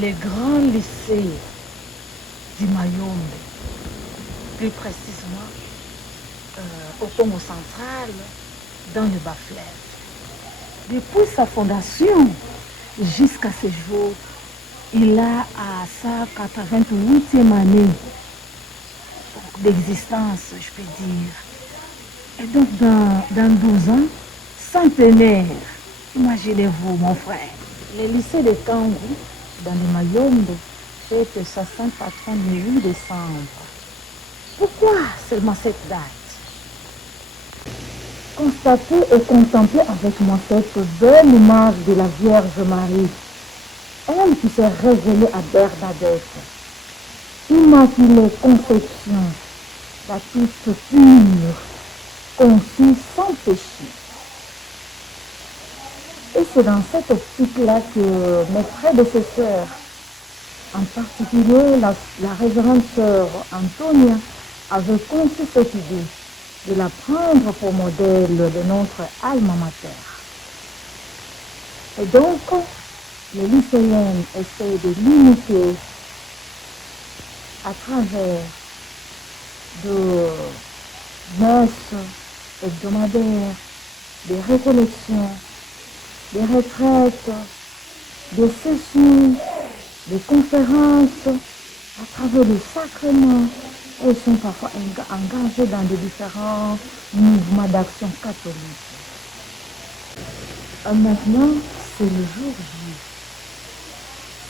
les grands lycées du Mayombe, plus précisément au Congo central, dans le Bas-Fleuve. Depuis sa fondation jusqu'à ce jour, il a à sa 88e année d'existence, je peux dire. Et donc, dans 12 ans, centenaire, imaginez-vous, mon frère, le lycée de Kangou, dans le Mayombe, fête sa saint patron le 8 décembre. Pourquoi seulement cette date? Constatez et contemplez avec moi cette belle image de la Vierge Marie, elle qui s'est révélée à Bernadette. Immaculée conception, la toute pure, conçue sans péché. Et c'est dans cette optique-là que mes prédécesseurs, en particulier la révérende sœur Antonia, avaient conçu cette idée de la prendre pour modèle de notre alma mater. Et donc, les lycéennes essaient de l'imiter à travers de messes hebdomadaires, des récollections, des retraites, des sessions, des conférences, à travers les sacrements. Elles sont parfois engagées dans de différents mouvements d'action catholique. Maintenant, c'est le jour J.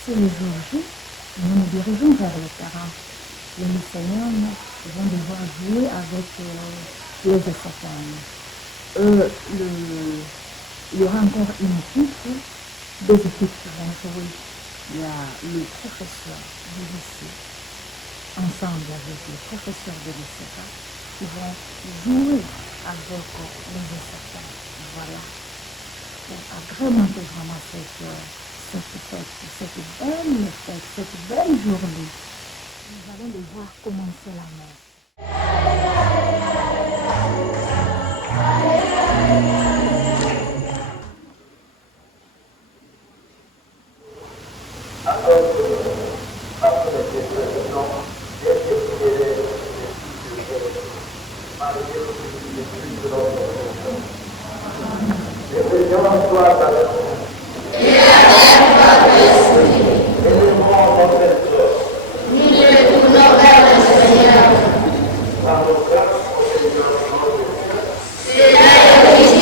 C'est le jour J que nous nous dirigeons vers le terrain. Les lycéennes vont devoir jouer avec les Satan. Il y aura encore une équipe, deux équipes qui vont jouer. Il y a le professeur du lycée, ensemble avec les professeurs de lycée, qui vont jouer avec les Satan. Voilà. Pour agrémenter vraiment cette belle fête, cette belle journée. Nous allons devoir commencer la messe.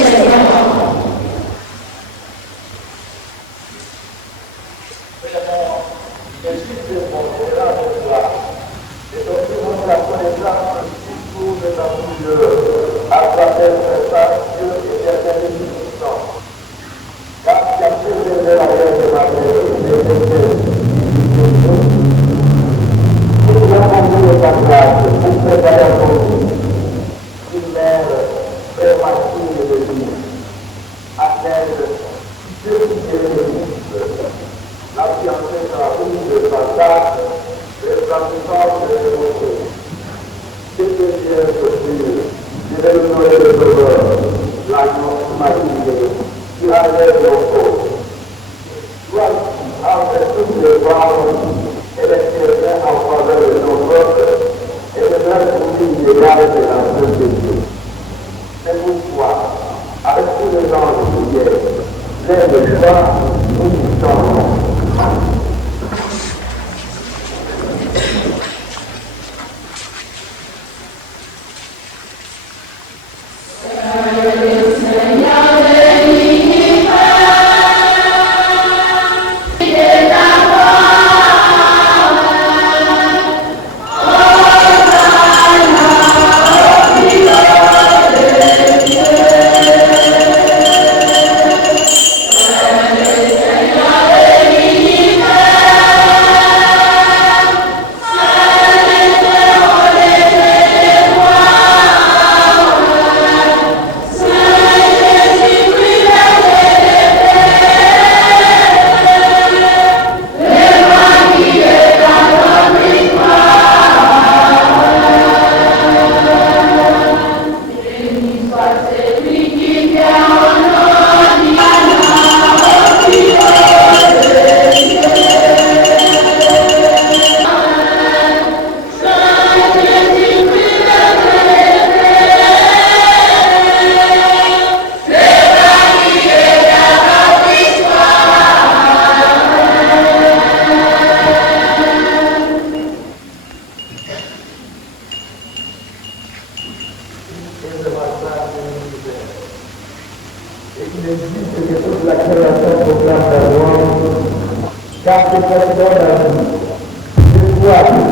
C'est là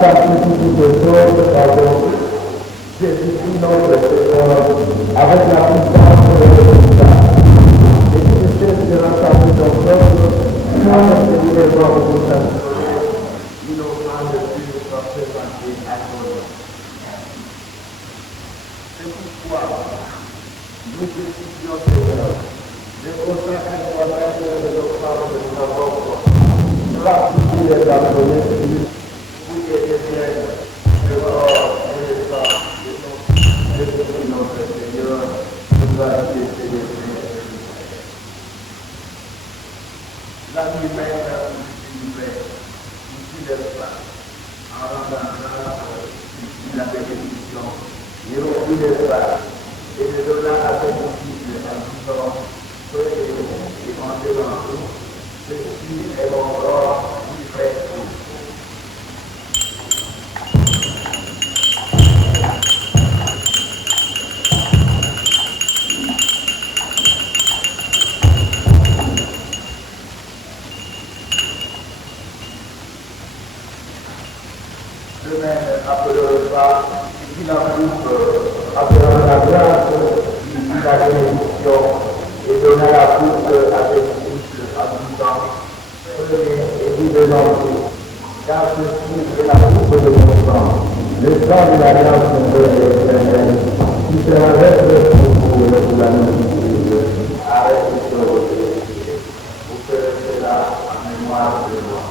partie toutes les choses, pardon, Jésus-Christ notre Seigneur, avec la puissance de résultat. Et qui ne cesse de rassembler ton peuple, avec les éléments de sa colère, innocent de Dieu, sans se passer à ton nom. C'est pourquoi nous te supplions, Seigneur, de consacrer toi-même nos femmes de ta voix, pratiquer les abonnés, pour que les biens de l'or et le sang de notre Seigneur nous a été célébrés. La nuit même, s'il vous plaît, ici l'espace, en rendant grâce ici la bénédiction, et remplit l'espace, et le donna à ses disciples en disant, soyez et mangez dans tout, ceci est mon corps qui fait tout. De même, après le repas, il en coupe, appelant la grâce, il fit la bénédiction et donna la coupe à ses disciples en disant, prenez et buvez en tout, car ceci est la coupe de mon sang, le sang de l'alliance nouvelle et éternelle, qui sera versé pour la multitude. Arrêtez de refuser. Vous ferez cela en mémoire de moi.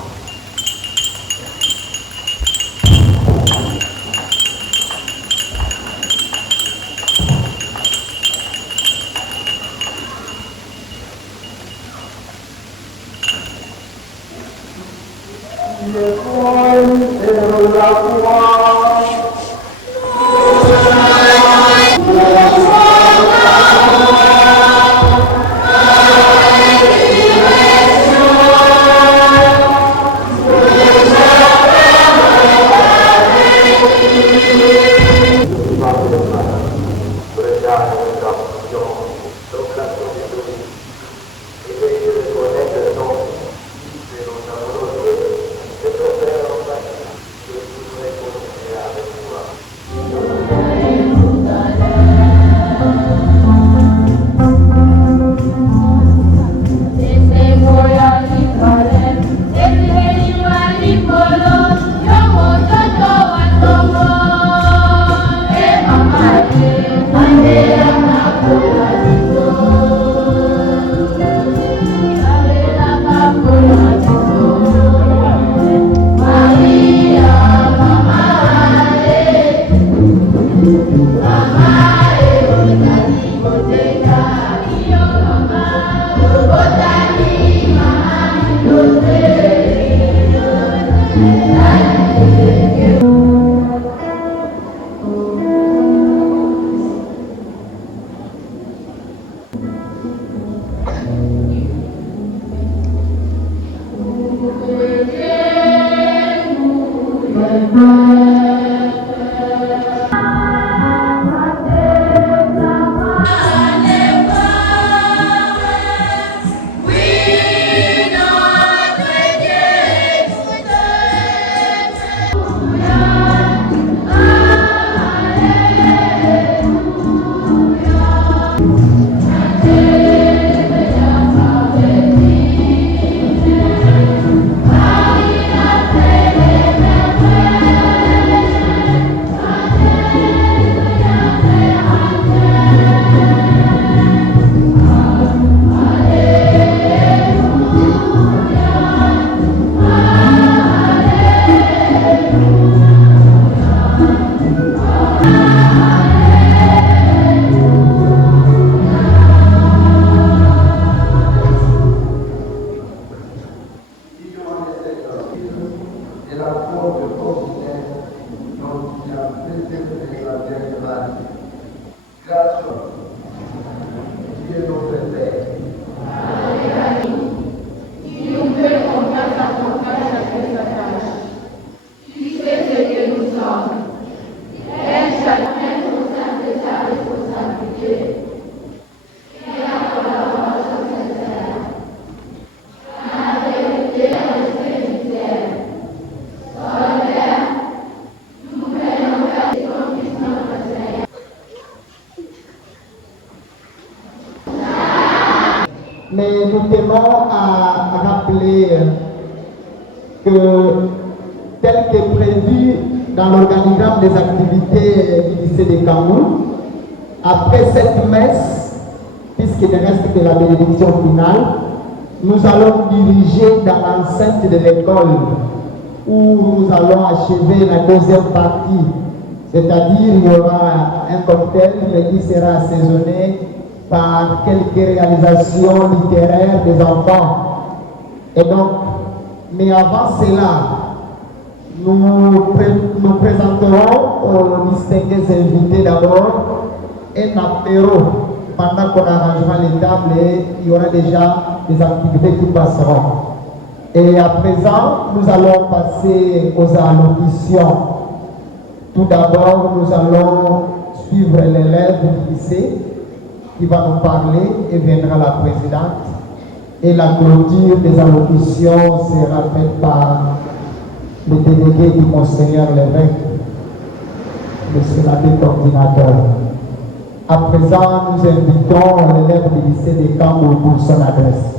Mais nous tenons à rappeler que, tel qu'est prévu dans l'organigramme des activités du lycée de Kamou, après cette messe, puisqu'il reste de la bénédiction finale, nous allons diriger dans l'enceinte de l'école où nous allons achever la deuxième partie. C'est-à-dire il y aura un cocktail mais qui sera assaisonné par quelques réalisations littéraires des enfants. Et donc, mais avant cela, nous présenterons aux distingués invités d'abord un apéro pendant qu'on arrangera les tables et il y aura déjà des activités qui passeront. Et à présent, nous allons passer aux allocutions. Tout d'abord, nous allons suivre l'élève du lycée qui va nous parler et viendra la présidente. Et la clôture des allocutions sera faite par le délégué du Monseigneur l'évêque, le l'abbé coordinateur. À présent, nous invitons l'élève du lycée de Kamou pour son adresse.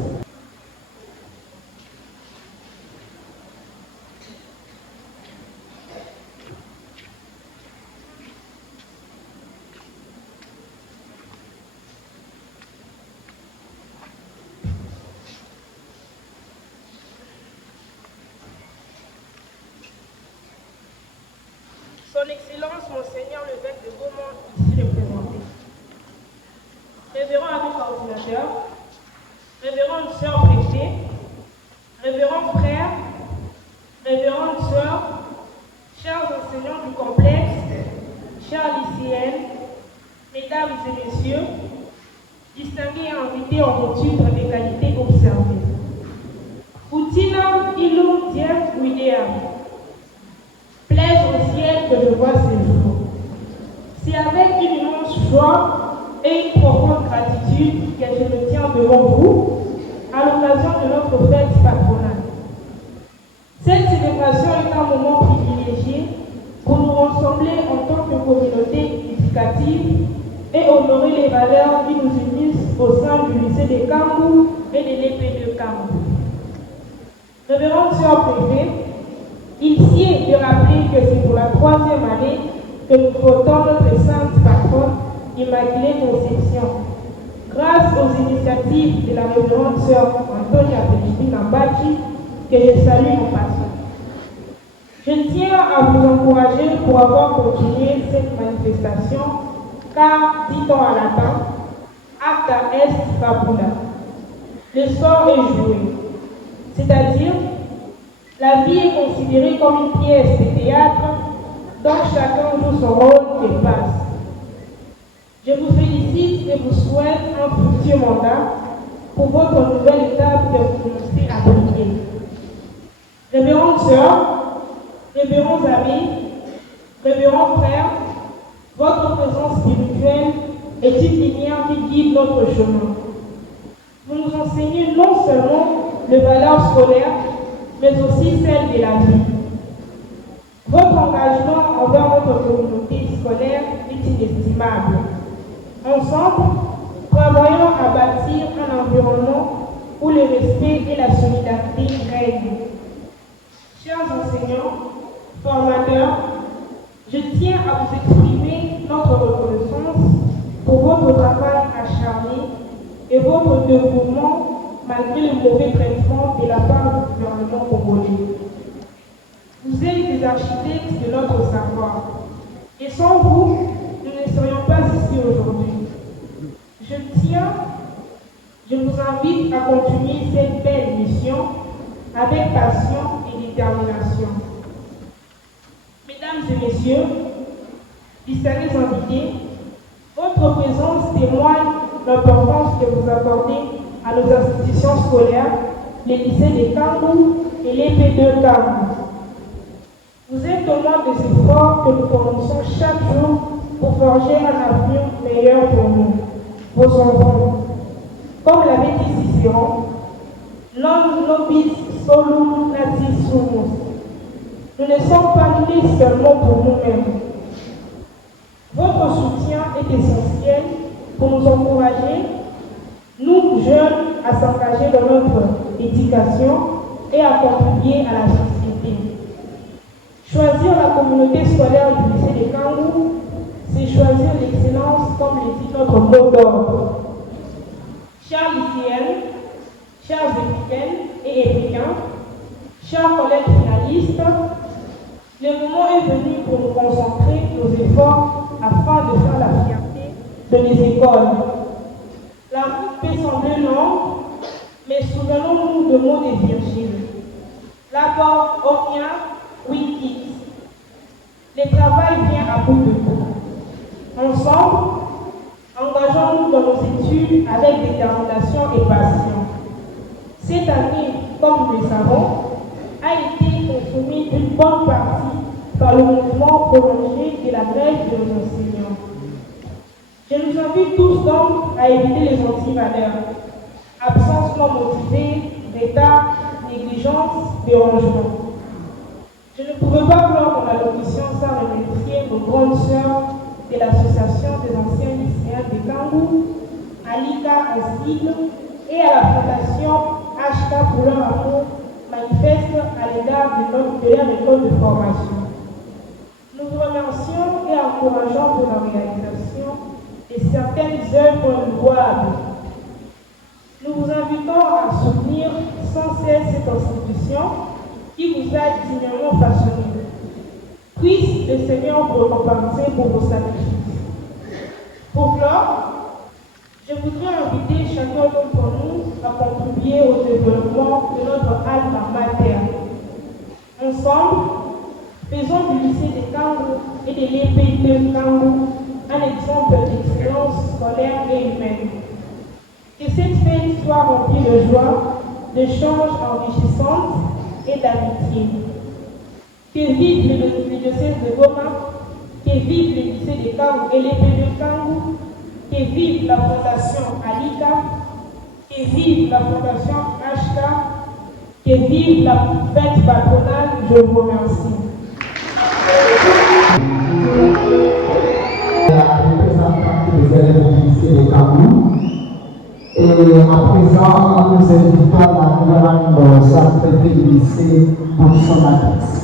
Son Excellence, Monseigneur l'évêque de Beaumont, ici représenté. Révérend abbé coordinateur, révérende sœur préfet, révérend frère, révérende sœur, chers enseignants du complexe, chers lycéennes, mesdames et messieurs, distingués et invités en voiture des qualités observées. Utinam illum diem videam. Plaise au ciel que je vois ces jours. C'est avec une immense joie et une profonde gratitude que je me tiens devant vous à l'occasion de notre fête patronale. Cette célébration est un moment privilégié pour nous rassembler en tant que communauté éducative et honorer les valeurs qui nous unissent au sein du lycée de Kamou et de l'EP de Kamou. Révérende sœur préfet, il sied de rappeler que c'est pour la 3e année que nous votons notre sainte patronne Immaculée Conception, grâce aux initiatives de la révérende sœur Antonia Pelistine Ambachi, que je salue en passant. Je tiens à vous encourager pour avoir continué cette manifestation, car, dit-on à latin, acta est fabula. Le sort est joué, c'est-à-dire la vie est considérée comme une pièce de théâtre dont chacun joue son rôle et passe. Je vous félicite et vous souhaite un futur mandat pour votre nouvelle étape que vous commencez à briller. Révérende sœur, révérends amis, révérends frères, votre présence spirituelle est une lumière qui guide notre chemin. Vous nous enseignez non seulement les valeurs scolaires, mais aussi celle de la vie. Votre engagement envers notre communauté scolaire est inestimable. Ensemble, travaillons à bâtir un environnement où le respect et la solidarité règnent. Chers enseignants, formateurs, je tiens à vous exprimer notre reconnaissance pour votre travail acharné et votre dévouement malgré le mauvais traitement de la part du gouvernement congolais. Vous êtes des architectes de notre savoir. Et sans vous, nous ne serions pas ici aujourd'hui. Je vous invite à continuer cette belle mission avec passion et détermination. Mesdames et messieurs, distingués invités, votre présence témoigne l'importance que vous accordez à nos institutions scolaires, les lycées de Kamou et l'EP de Kamou. Vous êtes au moins des efforts que nous commençons chaque jour pour forger un avenir meilleur pour nous, vos enfants. Comme l'avait dit Cicéron, non nobis solum natis sumus. Nous ne sommes pas nés seulement pour nous-mêmes. Votre soutien est essentiel pour nous encourager nous jeunes à s'engager dans notre éducation et à contribuer à la société. Choisir la communauté scolaire du lycée de Kangou, c'est choisir l'excellence comme le dit notre mot d'ordre. Chers lycéennes, chers épicaines et épicains, chers collègues finalistes, le moment est venu pour nous concentrer nos efforts afin de faire la fierté de les écoles. La route peut sembler longue, mais souvenons-nous de mots de Virgile. Labor omnia wikit. Le travail vient à bout de tout. Ensemble, engageons-nous dans nos études avec détermination et passion. Cette année, comme nous le savons, a été consumée une bonne partie par le mouvement prolongé de la grève de nos enseignants. Je nous invite tous donc à éviter les antivaleurs, absence non motivée, retard, négligence, dérangement. Je ne pouvais pas clore mon allocution sans remercier nos grandes sœurs de l'association des anciens lycéens de Kangou, à l'ICA en sigle, et à la fondation HK pour leur amour manifeste à l'égard de leur école de formation. Nous vous remercions et encourageons pour la réalisation de certaines œuvres louables. Nous vous invitons à soutenir sans cesse cette institution qui vous a dignement façonné. Puisse le Seigneur vous récompenser pour vos sacrifices. Pour clore, je voudrais inviter chacun d'entre nous à contribuer au développement de notre alma mater. Ensemble, faisons du lycée de Kangou et de l'EPI de Kangou un exemple d'excellence scolaire et humaine. Que cette fête soit remplie de joie, d'échanges enrichissantes et d'amitié. Que vive le diocèse de Goma, que vive le lycée de Kangou et l'EPI de Kangou, que vive la fondation Alika, que vive la fondation HK, que vive la fête patronale. Je vous remercie. La représentante des élèves du lycée de Kangou. Et à présent, nous invitons la grande sous-préfète du lycée pour son adresse.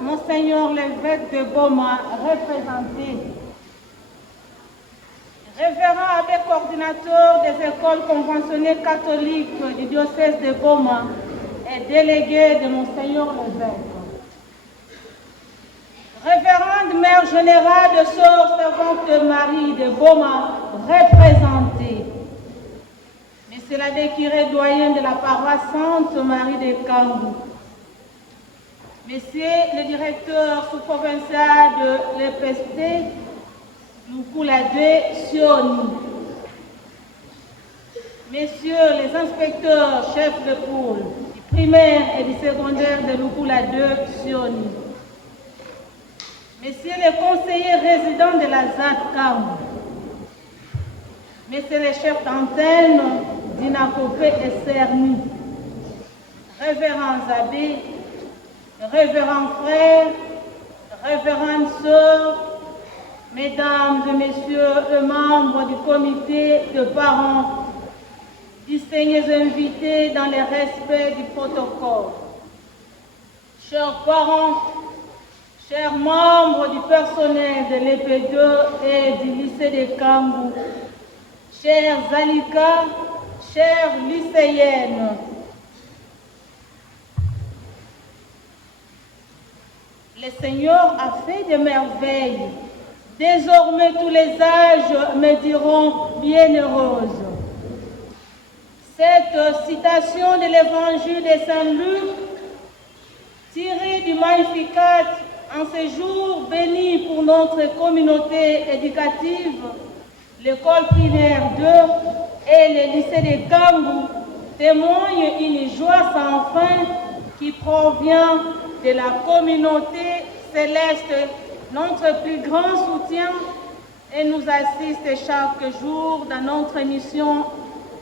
Monseigneur l'évêque de Goma, représenté, révérend abbé coordinateur des écoles conventionnées catholiques du diocèse de Goma et délégué de Monseigneur l'évêque, révérende mère générale de Sœurs Servantes de Marie de Goma, représentée, Monsieur l'abbé curé doyen de la paroisse Sainte Marie de Kangou, Monsieur le directeur sous-provincial de l'EPST, Lukula-2, Sioni. Messieurs les inspecteurs chefs de pôle du primaire et du secondaire de Lukula-2, Sioni. Messieurs les conseillers résidents de la ZAD Kangou. Messieurs les chefs d'antenne d'Inakopé et Cerny. Révérends abbés, révérends frères, révérends sœurs, mesdames et messieurs les membres du comité de parents, distingués invités dans le respect du protocole. Chers parents, chers membres du personnel de l'EP2 et du lycée de Kangou, chers Alika, chères lycéennes, le Seigneur a fait des merveilles. Désormais, tous les âges me diront bienheureuse. Cette citation de l'évangile de Saint Luc, tirée du Magnificat en ce jour béni pour notre communauté éducative, l'école primaire 2 et le lycée de Kangou, témoigne une joie sans fin qui provient de la communauté céleste, notre plus grand soutien, et nous assiste chaque jour dans notre mission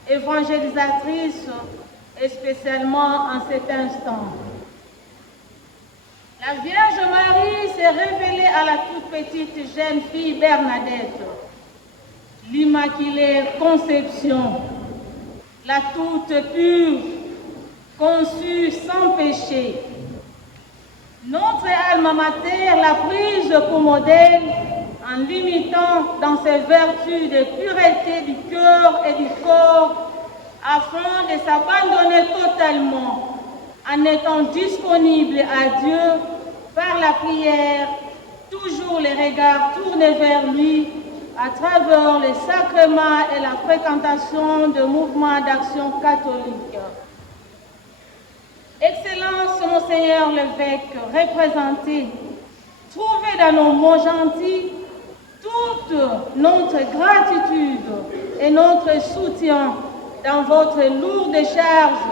évangélisatrice, et spécialement en cet instant. La Vierge Marie s'est révélée à la toute petite jeune fille Bernadette, l'Immaculée Conception, la toute pure, conçue sans péché. Notre alma mater l'a prise pour modèle en l'imitant dans ses vertus de pureté du cœur et du corps afin de s'abandonner totalement en étant disponible à Dieu par la prière, toujours les regards tournés vers lui à travers les sacrements et la fréquentation de mouvements d'action catholique. Excellence, Monseigneur l'évêque représenté, trouvez dans nos mots gentils toute notre gratitude et notre soutien dans votre lourde charge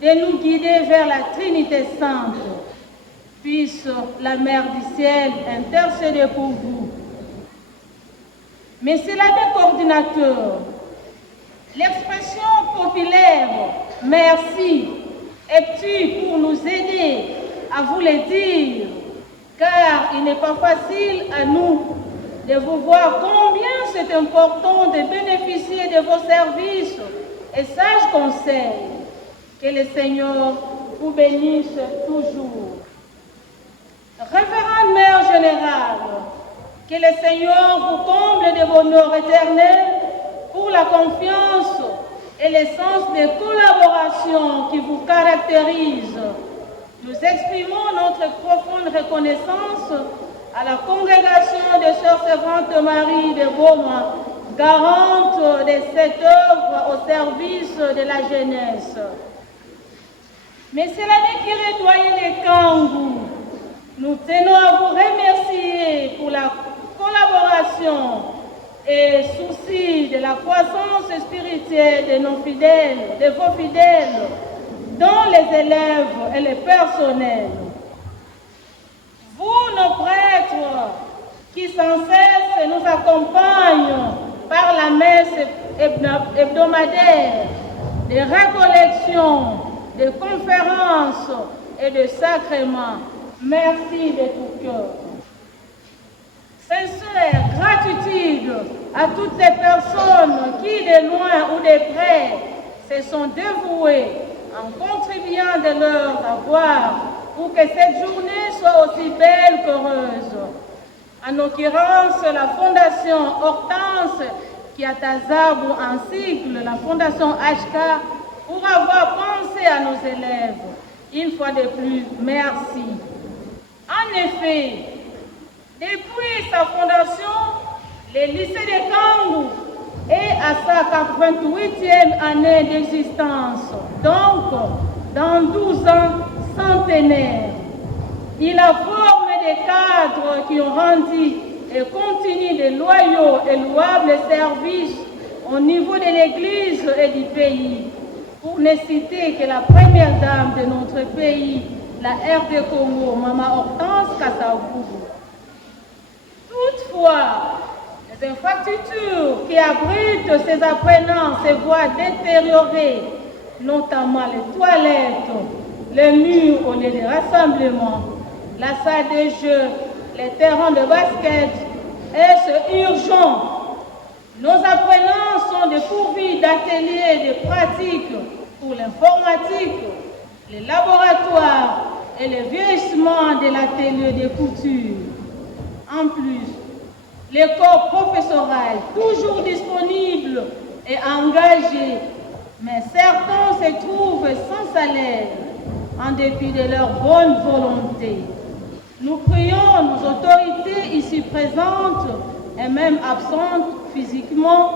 de nous guider vers la Trinité Sainte. Puisse la Mère du Ciel intercéder pour vous. Messieurs l'abbé coordinateur, l'expression populaire « merci » es-tu pour nous aider à vous le dire, car il n'est pas facile à nous de vous voir combien c'est important de bénéficier de vos services et sages conseils. Que le Seigneur vous bénisse toujours. Révérende Mère Générale, que le Seigneur vous comble de bonheur éternel pour la confiance et le sens de collaboration qui vous caractérise. Nous exprimons notre profonde reconnaissance à la congrégation des Sœurs Servantes Marie de Goma, garante de cette œuvre au service de la jeunesse. Messieurs l'abbé curé doyen de Kangou, nous tenons à vous remercier pour la collaboration et souci de la croissance spirituelle de nos fidèles, de vos fidèles, dont les élèves et les personnels. Vous, nos prêtres, qui sans cesse nous accompagnent par la messe hebdomadaire, des récollections, des conférences et de sacrements, merci de tout cœur. Sincère gratitude à toutes les personnes qui, de loin ou de près, se sont dévouées en contribuant de leur avoir pour que cette journée soit aussi belle qu'heureuse. En l'occurrence, la Fondation Hortense, qui a Tazabou en sigle, la Fondation HK, pour avoir pensé à nos élèves. Une fois de plus, merci. En effet, depuis sa fondation, le lycée de Kangou est à sa 88e année d'existence, donc dans 12 ans centenaires. Il a formé des cadres qui ont rendu et continuent de loyaux et louables services au niveau de l'Église et du pays. Pour ne citer que la première dame de notre pays, la RD Congo, Maman Hortense Kassavubu. Toutefois, les infrastructures qui abritent ces apprenants se voient détériorées, notamment les toilettes, les murs au lieu de rassemblement, la salle de jeu, les terrains de basket. Est-ce urgent? Nos apprenants sont dépourvus d'ateliers de pratique pour l'informatique, les laboratoires et le vieillissement l'équipement de l'atelier de couture. En plus, les corps professoraux, toujours disponibles et engagés, mais certains se trouvent sans salaire, en dépit de leur bonne volonté. Nous prions nos autorités ici présentes et même absentes physiquement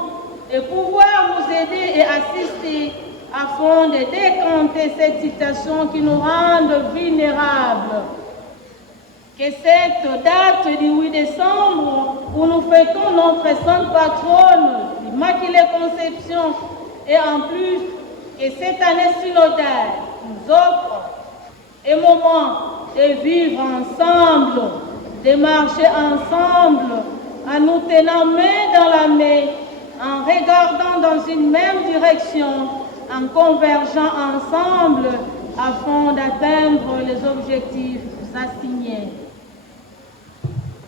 de pouvoir nous aider et assister afin de décanter cette situation qui nous rend vulnérables. Que cette date du 8 décembre, où nous fêtons notre sainte patronne, l'Immaculée Conception, et en plus que cette année synodale nous offre un moment de vivre ensemble, de marcher ensemble, en nous tenant main dans la main, en regardant dans une même direction, en convergeant ensemble afin d'atteindre les objectifs assignés.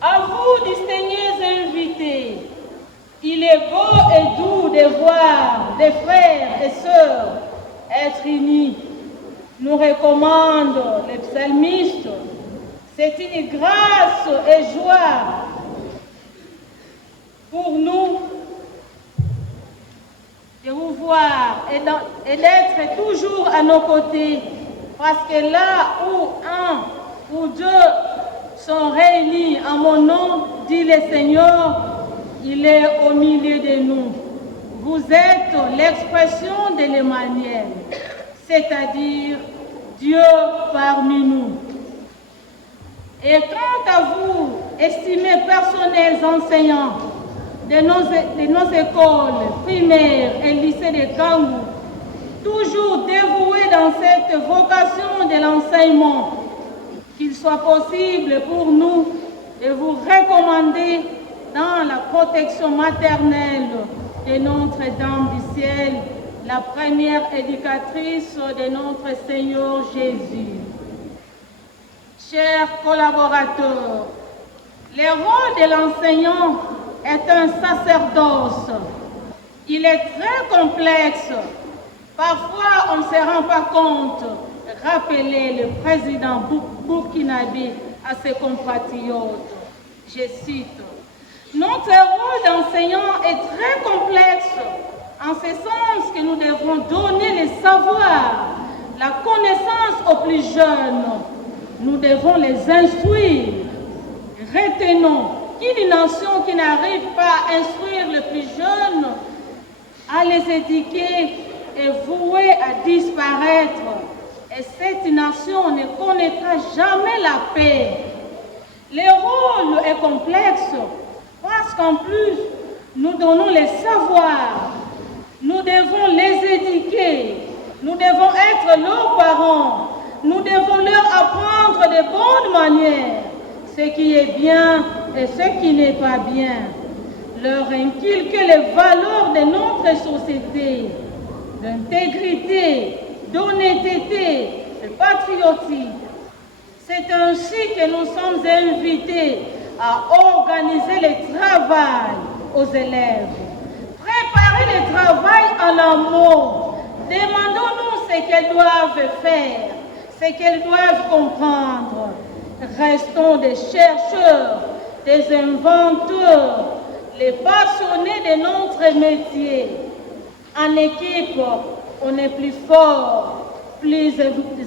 À vous, distingués invités, il est beau et doux de voir des frères et sœurs être unis. Nous recommande les psalmistes. C'est une grâce et joie pour nous de vous voir et d'être toujours à nos côtés, parce que là où un ou deux sont réunis en mon nom, dit le Seigneur, il est au milieu de nous. Vous êtes l'expression de l'Emmanuel, c'est-à-dire Dieu parmi nous. Et quant à vous, estimés personnels enseignants de nos écoles primaires et lycées de Kangou, toujours dévoués dans cette vocation de l'enseignement, qu'il soit possible pour nous de vous recommander dans la protection maternelle de Notre-Dame du Ciel, la première éducatrice de notre Seigneur Jésus. Chers collaborateurs, le rôle de l'enseignant est un sacerdoce. Il est très complexe. Parfois, on ne se rend pas compte. Rappelez le président burkinabé à ses compatriotes. Je cite, « Notre rôle d'enseignant est très complexe, en ce sens que nous devons donner le savoir, la connaissance aux plus jeunes. Nous devons les instruire. Retenons qu'une nation qui n'arrive pas à instruire les plus jeunes, à les éduquer, est vouée à disparaître. Et cette nation ne connaîtra jamais la paix. Le rôle est complexe parce qu'en plus, nous donnons les savoirs. Nous devons les éduquer. Nous devons être leurs parents. Nous devons leur apprendre de bonnes manières, ce qui est bien et ce qui n'est pas bien. Leur inculquer les valeurs de notre société, d'intégrité, d'honnêteté, de patriotisme. C'est ainsi que nous sommes invités à organiser le travail aux élèves. Préparer le travail en amont. Demandons-nous ce qu'elles doivent faire, ce qu'elles doivent comprendre. Restons des chercheurs, des inventeurs, les passionnés de notre métier. En équipe, on est plus fort, plus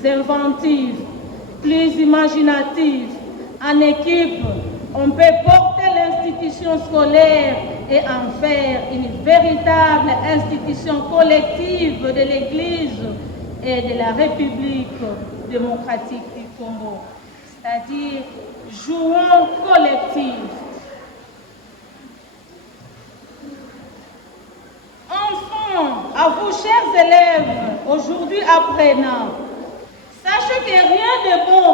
inventif, plus imaginatif. En équipe, on peut porter l'institution scolaire et en faire une véritable institution collective de l'Église et de la République démocratique du Congo. C'est-à-dire, jouons collectif. Enfants, à vous chers élèves, aujourd'hui apprenants, sachez que rien de bon,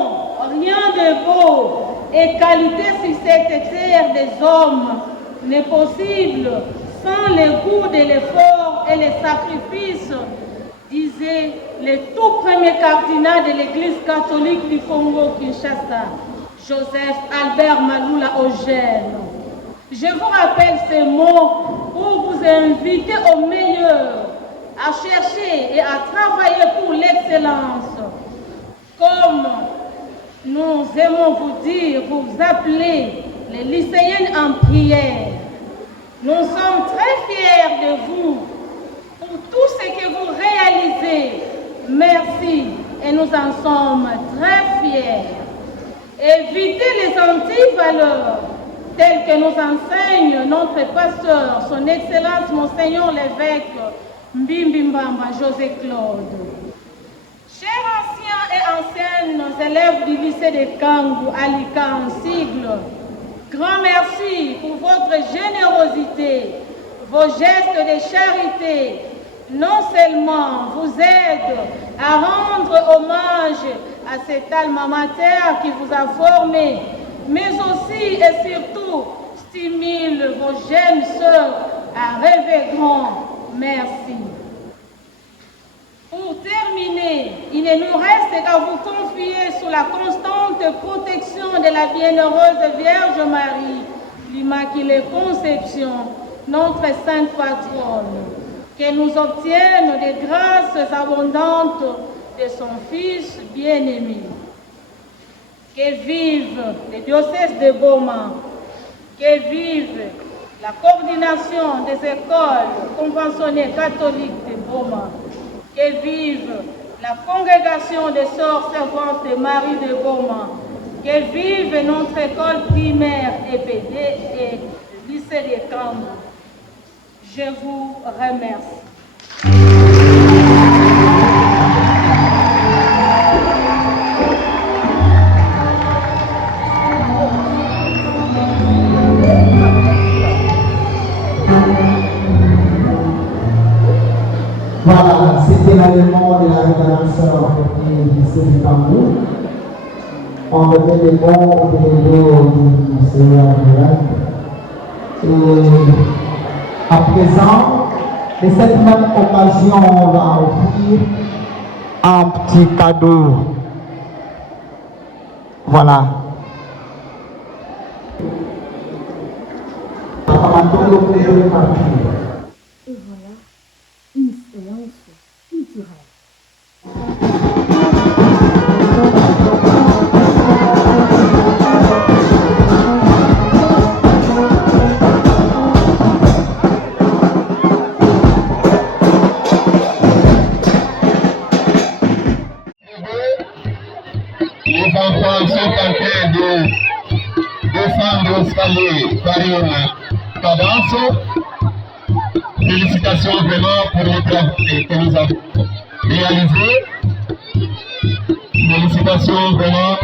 rien de beau et qualité sur cette terre des hommes n'est possible sans le goût de l'effort et les sacrifices, disait le tout premier cardinal de l'Église catholique du Congo-Kinshasa, Joseph Albert Malula Eugène. Je vous rappelle ces mots pour vous inviter au meilleur, à chercher et à travailler pour l'excellence. Comme nous aimons vous dire, vous appeler les lycéennes en prière. Nous sommes très fiers de vous pour tout ce que vous réalisez. Merci et nous en sommes très fiers. Évitez les antivaleurs telles que nous enseigne notre pasteur, son Excellence Monseigneur l'évêque Mbimbimbamba José Claude. Chers anciens et anciennes élèves du lycée de Kangou, Alika en sigle, grand merci pour votre générosité, vos gestes de charité. Non seulement vous aident à rendre hommage à cet alma mater qui vous a formé, mais aussi et surtout stimule vos jeunes sœurs à rêver grand. Merci. Pour terminer, il ne nous reste qu'à vous confier sous la constante protection de la bienheureuse Vierge Marie, l'Immaculée Conception, notre sainte patronne, que nous obtienne des grâces abondantes de son Fils bien-aimé. Que vive le diocèse de Boma, que vive la coordination des écoles conventionnées catholiques de Boma, que vive la congrégation des sœurs servantes de Marie de Boma, que vive notre école primaire EPD et le lycée de Kangou. Je vous remercie. Voilà, c'était l'élément de la révélation du lycée du Kangou. On remet les bons au niveau du Seigneur et à présent, de cette même occasion, on va offrir un petit cadeau. Voilà. Et voilà une séance culturelle. Les enfants sont en train de descendre l'escalier par une cadence. Félicitations vraiment pour le travail que nous avons réalisé. Félicitations vraiment.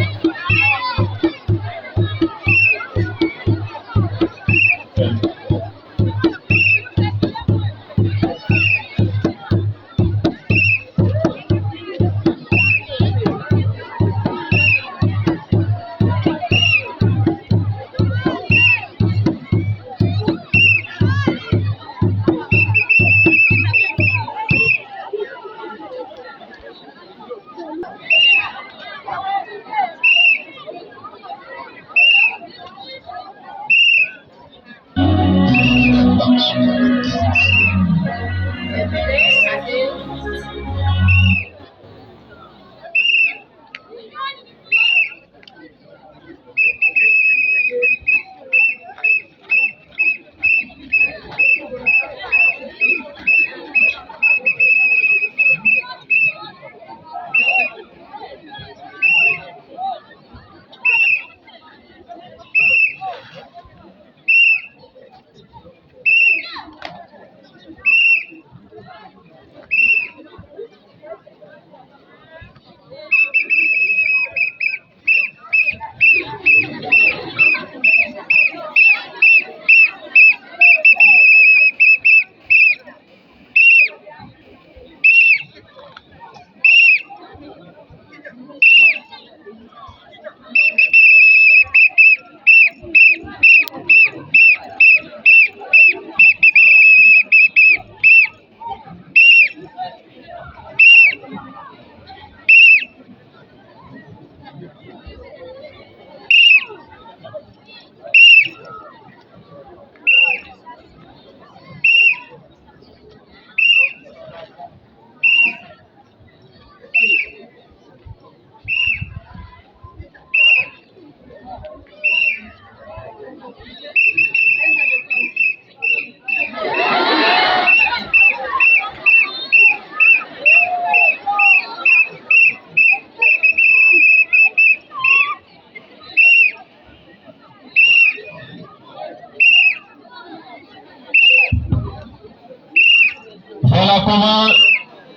Voilà comment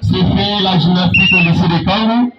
se fait la gymnastique au lycée de Kangou.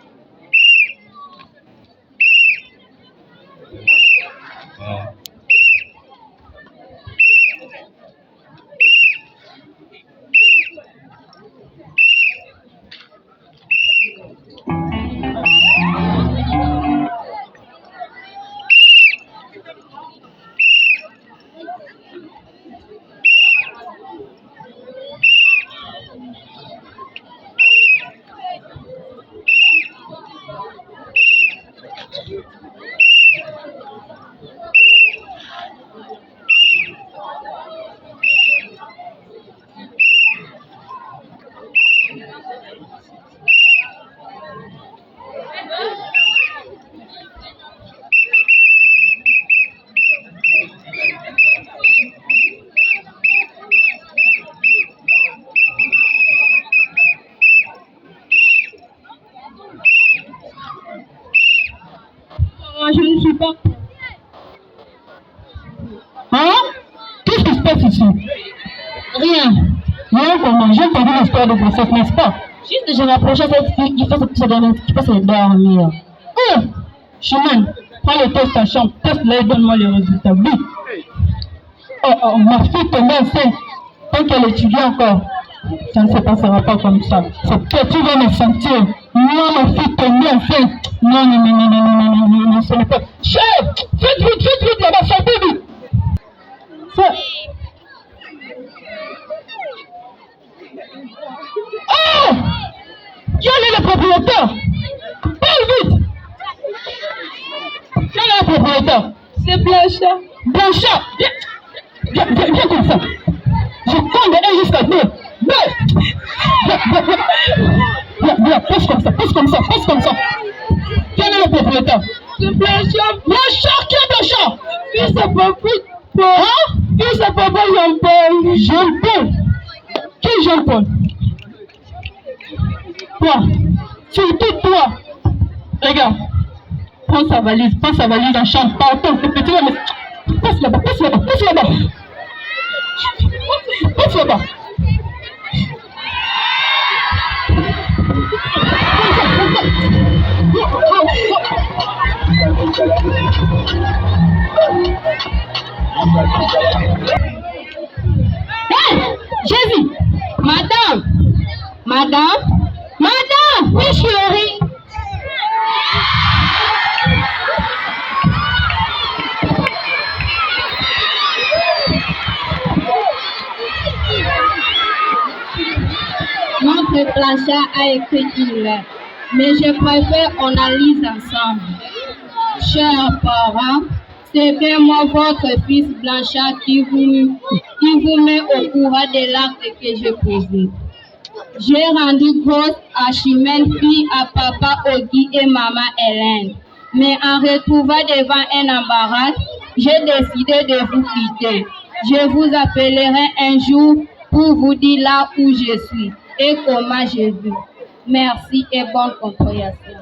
Je ne suis pas. Hein? Qu'est-ce qui se passe ici? Rien. Rien comment? J'ai entendu l'histoire de grossesse, n'est-ce pas? Juste je m'approchais cette fille qui fait se dormir. Oh! Chemin, prends le test à chambre, teste-le et donne-moi les résultats. Vite! Oh, ma fille tombée enceinte. Tant qu'elle étudie encore. Ça ne se passera pas comme ça. C'est que tu vas me sentir. Moi, ma fille tombée enceinte. Non, ce n'est pas. Chef! Faites vite là-bas, sortez vite! Oh! Qui est le propriétaire? Parle vite! Qui est le propriétaire? C'est Blanchard. Blanchard! Viens comme ça. Je compte de 1 jusqu'à 2. Viens, pousse comme ça. Quel est le propriétaire? C'est Blanchard. Blanchard, qui est Blanchard? Fils de papa. Hein? Fils de papa Jean-Paul. Jean-Paul? Qui est Jean-Paul? Toi, surtout toi. Regarde, prends sa valise en chambre, partons, ce petit homme. Passe là-bas. Hey, Jésus! Madame! Oui, chérie! Notre Blanchard a écrit une lettre, mais je préfère qu'on la lise ensemble. Chers parents, c'est bien moi, votre fils Blanchard, qui vous met au courant de l'acte que j'ai posé. J'ai rendu grosse à Chimène, fille à papa Ogui et maman Hélène. Mais en retrouvant devant un embarras, j'ai décidé de vous quitter. Je vous appellerai un jour pour vous dire là où je suis et comment je vis. Merci et bonne compréhension.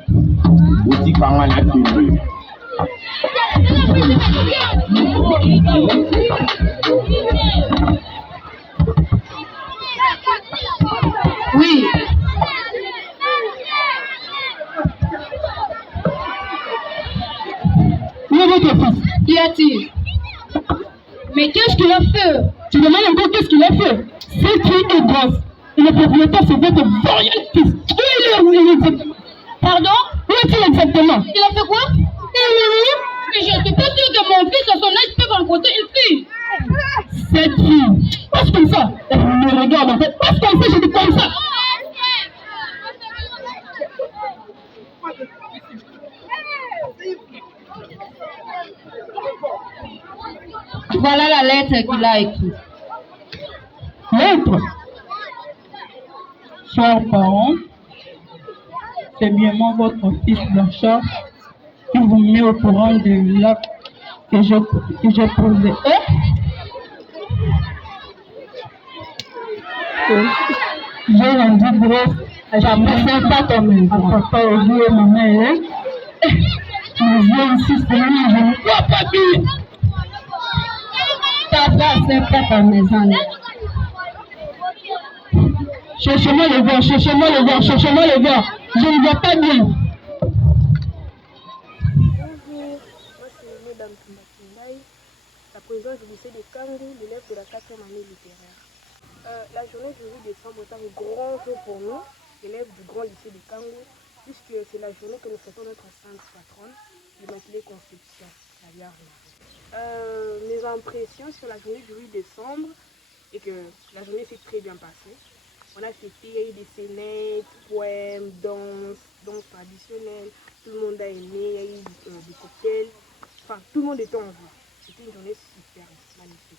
Oui. Où est votre fils? Qu'y a-t-il? Mais qu'est-ce qu'il a fait? Tu demandes encore qu'est-ce qu'il a fait? Cette fille est grosse. Et le propriétaire, c'est votre variant fils. Où est exactement? Pardon? Où est-il exactement? Il a fait quoi? Mais je suis pas sûre que mon fils, à son âge, peut rencontrer une fille. Cette fille, passe comme ça. Elle me regarde en fait. Passe comme ça, je dis comme ça. Voilà la lettre qu'il a écrite. Lettre? Chers parents, c'est bien moi, votre fils Blanchard, qui vous met au courant de l'acte que j'ai posé. J'ai rendu grosse à papa Ogui et maman Hélène. Mais j'ai insisté, je ne crois pas bien. Ta place n'est pas ta maison. Cherchez-moi le verre, cherchez-moi le verre, cherchez-moi le verre. Je ne vois pas bien. Bonjour, moi c'est Mesdames Tumbatindaï, la présidente du lycée de Kangou, l'élève de la 4e année littéraire. La journée du 8 décembre est un grand jour pour nous, élèves du grand lycée de Kangou, puisque c'est la journée que nous fêtons notre sainte patronne, l'Immaculée Conception, la Vierge Marie. Mes impressions sur la journée du 8 décembre est que la journée s'est très bien passée. On a fêté, il y a eu des scénettes, poèmes, danses traditionnelles, tout le monde a aimé, il y a eu des cocktails, enfin tout le monde était en vie. C'était une journée super magnifique.